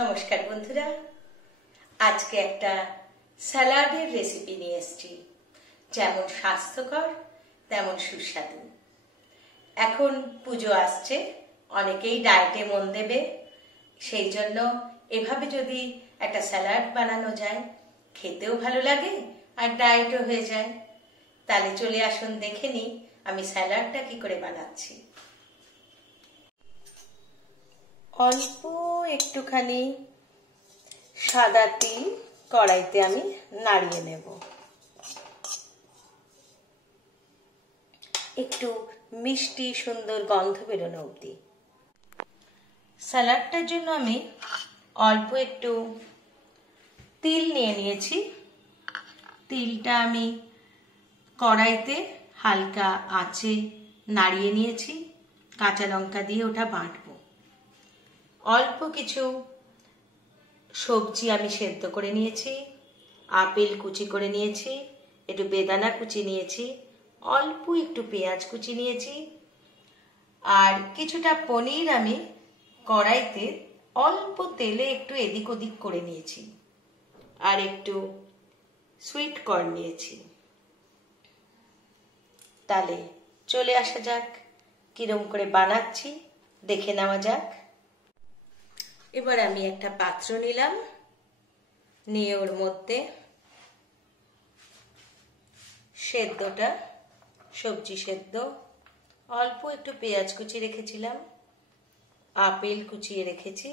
নমস্কার বন্ধুরা, আজকে একটা স্যালাডের রেসিপি নিয়ে এসেছি, যেমন স্বাস্থ্যকর তেমন সুস্বাদু। এখন পুজো আসছে, অনেকেই ডায়েটে মন দেবে, সেই জন্য এভাবে যদি একটা স্যালাড বানানো যায়, খেতেও ভালো লাগে আর ডায়েটও হয়ে যায়। তাহলে চলে আসুন, দেখে নিই আমি স্যালাডটা কি করে বানাচ্ছি। অল্প একটুখানি সাদা তিল কড়াইতে আমি নাড়িয়ে নেব, একটু মিষ্টি সুন্দর গন্ধ বেরোনো অবধি। স্যালাডটার জন্য আমি অল্প একটু তিল নিয়ে নিয়েছি। তিলটা আমি কড়াইতে হালকা আঁচে নাড়িয়ে নিয়েছি, কাঁচা লঙ্কা দিয়ে ওটা বাটবো। অল্প কিছু সবজি আমি সেদ্ধ করে নিয়েছি, আপেল কুচি করে নিয়েছি, একটু বেদানা কুচি নিয়েছি, অল্প একটু পেঁয়াজ কুচি নিয়েছি, আর কিছুটা পনির আমি কড়াইতে অল্প তেলে একটু এদিক ওদিক করে নিয়েছি, আর একটু সুইট কর্ন নিয়েছি। তাহলে চলে আসা যাক, কিরম করে বানাচ্ছি দেখে নেওয়া যাক। এবার আমি একটা পাত্র নিলাম, নিয়ে ওর মধ্যে সেদ্ধটা, সবজি সেদ্ধ, অল্প একটু পেঁয়াজ কুচি রেখেছিলাম, আপেল কুচিয়ে রেখেছি,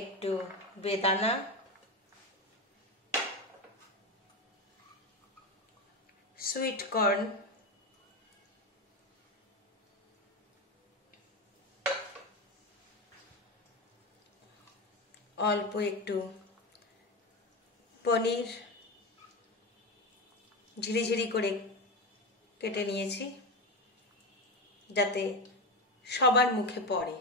একটু বেদানা, সুইট কর্ন, অল্প একটু পনির ঝিরিঝিরি করে কেটে নিয়েছি, যাতে সবার মুখে পড়ে।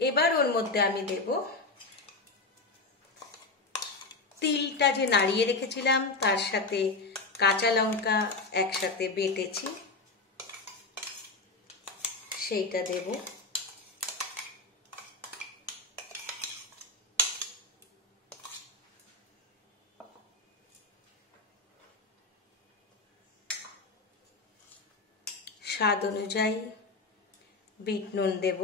এবার ওর মধ্যে আমি দেব তিলটা যে নাড়িয়ে রেখেছিলাম, তার সাথে কাঁচা লঙ্কা একসাথে বেটেছি, সেইটা দেব। স্বাদ অনুযায়ী বিট নুন দেব,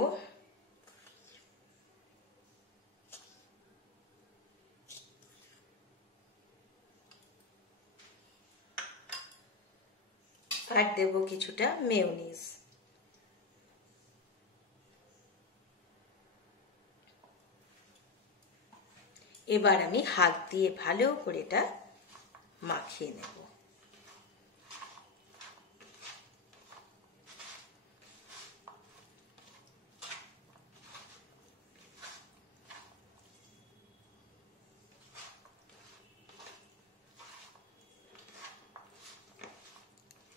আর দেব কিছুটা মেয়োনিজ। এবার আমি হাত দিয়ে ভালো করে এটা মাখিয়ে নেব।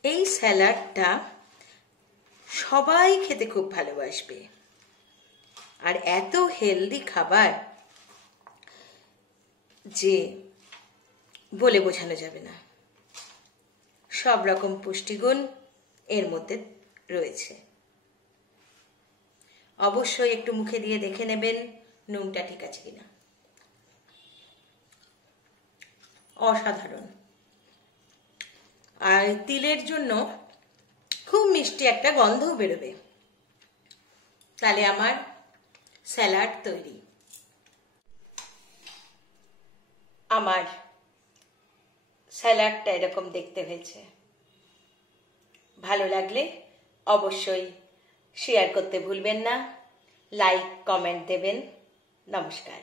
এই স্যালাডটা সবাই খেতে খুব ভালোবাসবে, আর এত হেলদি খাবার যে বলে বোঝানো যাবে না। সব রকম পুষ্টিগুণ এর মধ্যে রয়েছে। অবশ্যই একটু মুখে দিয়ে দেখে নেবেন নুনটা ঠিক আছে কিনা। অসাধারণ। আর তিলের জন্য খুব মিষ্টি একটা গন্ধও বেরোবে। তাহলে আমার স্যালাড তৈরি। আমার স্যালাডটা এরকম দেখতে হয়েছে। ভালো লাগলে অবশ্যই শেয়ার করতে ভুলবেন না, লাইক কমেন্ট দেবেন। নমস্কার।